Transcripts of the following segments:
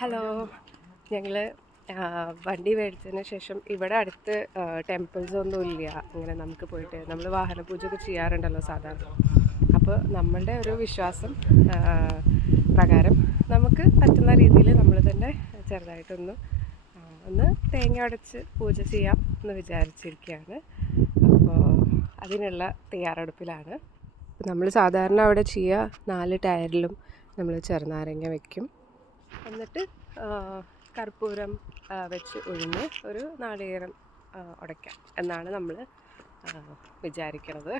Hello, ഞങ്ങൾ വണ്ടി മേടിച്ചതിന് ശേഷം ഇവിടെ അടുത്ത് ടെമ്പിൾസ് ഒന്നും ഇല്ല. അങ്ങനെ നമുക്ക് പോയിട്ട് നമ്മൾ വാഹന പൂജയൊക്കെ ചെയ്യാറുണ്ടല്ലോ സാധാരണ. അപ്പോൾ നമ്മളുടെ ഒരു വിശ്വാസം പ്രകാരം നമുക്ക് പറ്റുന്ന രീതിയിൽ നമ്മൾ തന്നെ ചെറുതായിട്ടൊന്ന് ഒന്ന് തേങ്ങ അടച്ച് പൂജ ചെയ്യാം എന്ന് വിചാരിച്ചിരിക്കുകയാണ്. അപ്പോൾ അതിനുള്ള തയ്യാറെടുപ്പിലാണ്. നമ്മൾ സാധാരണ അവിടെ ചെയ്യുക 4 ടയറിലും നമ്മൾ ചെറുനാരങ്ങ വയ്ക്കും. എന്നിട്ട് കർപ്പൂരം വെച്ച് ഒഴിഞ്ഞ് ഒരു നാളികേരം ഉടയ്ക്കാം എന്നാണ് നമ്മൾ വിചാരിക്കുന്നത്.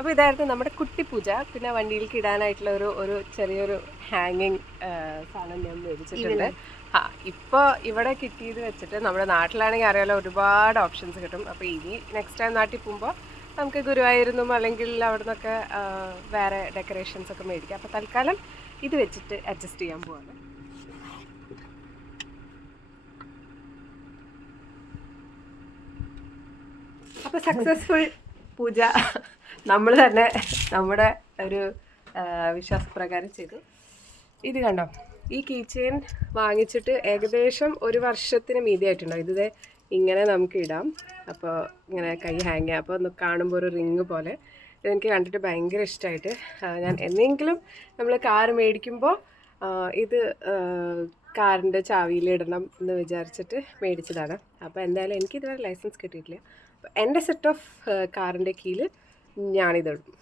അപ്പോൾ ഇതായിരുന്നു നമ്മുടെ കുട്ടി പൂജ. പിന്നെ വണ്ടിയിലേക്ക് ഇടാനായിട്ടുള്ള ഒരു ചെറിയൊരു ഹാങ്ങിങ് സാധനം ഞാൻ മേടിച്ചിട്ടുണ്ട്. ഇപ്പോൾ ഇവിടെ കിട്ടിയത് വെച്ചിട്ട് നമ്മുടെ നാട്ടിലാണെങ്കിൽ അറിയാലോ ഒരുപാട് ഓപ്ഷൻസ് കിട്ടും. അപ്പോൾ ഇനി നെക്സ്റ്റ് ടൈം നാട്ടിൽ പോകുമ്പോൾ നമുക്ക് ഗുരുവായൂരിന്നും അല്ലെങ്കിൽ അവിടെ നിന്നൊക്കെ വേറെ ഡെക്കറേഷൻസ് ഒക്കെ മേടിക്കാം. അപ്പോൾ തൽക്കാലം ഇത് വെച്ചിട്ട് അഡ്ജസ്റ്റ് ചെയ്യാൻ പോവാണ്. അപ്പോൾ സക്സസ്ഫുൾ പൂജ നമ്മൾ തന്നെ നമ്മുടെ ഒരു വിശ്വാസപ്രകാരം ചെയ്തു. ഇത് കണ്ടോ, ഈ കീ ചെയിൻ വാങ്ങിച്ചിട്ട് ഏകദേശം 1 വർഷത്തിന് മീതിയായിട്ടുണ്ടോ. ഇത് ഇങ്ങനെ നമുക്ക് ഇടാം. അപ്പോൾ ഇങ്ങനെ കൈ ഹാങ് ചെയ്യാം. അപ്പോൾ ഒന്ന് കാണുമ്പോൾ ഒരു റിങ് പോലെ. ഇതെനിക്ക് കണ്ടിട്ട് ഭയങ്കര ഇഷ്ടമായിട്ട് ഞാൻ എന്തെങ്കിലും നമ്മൾ കാർ മേടിക്കുമ്പോൾ ഇത് കാറിൻ്റെ ചാവിയിലിടണം എന്ന് വിചാരിച്ചിട്ട് മേടിച്ചതാണ്. അപ്പോൾ എന്തായാലും എനിക്കിതുവരെ ലൈസൻസ് കിട്ടിയിട്ടില്ല. അപ്പോൾ എൻ്റെ സെറ്റ് ഓഫ് കാറിൻ്റെ കീഴിൽ ഞാനിതിടും.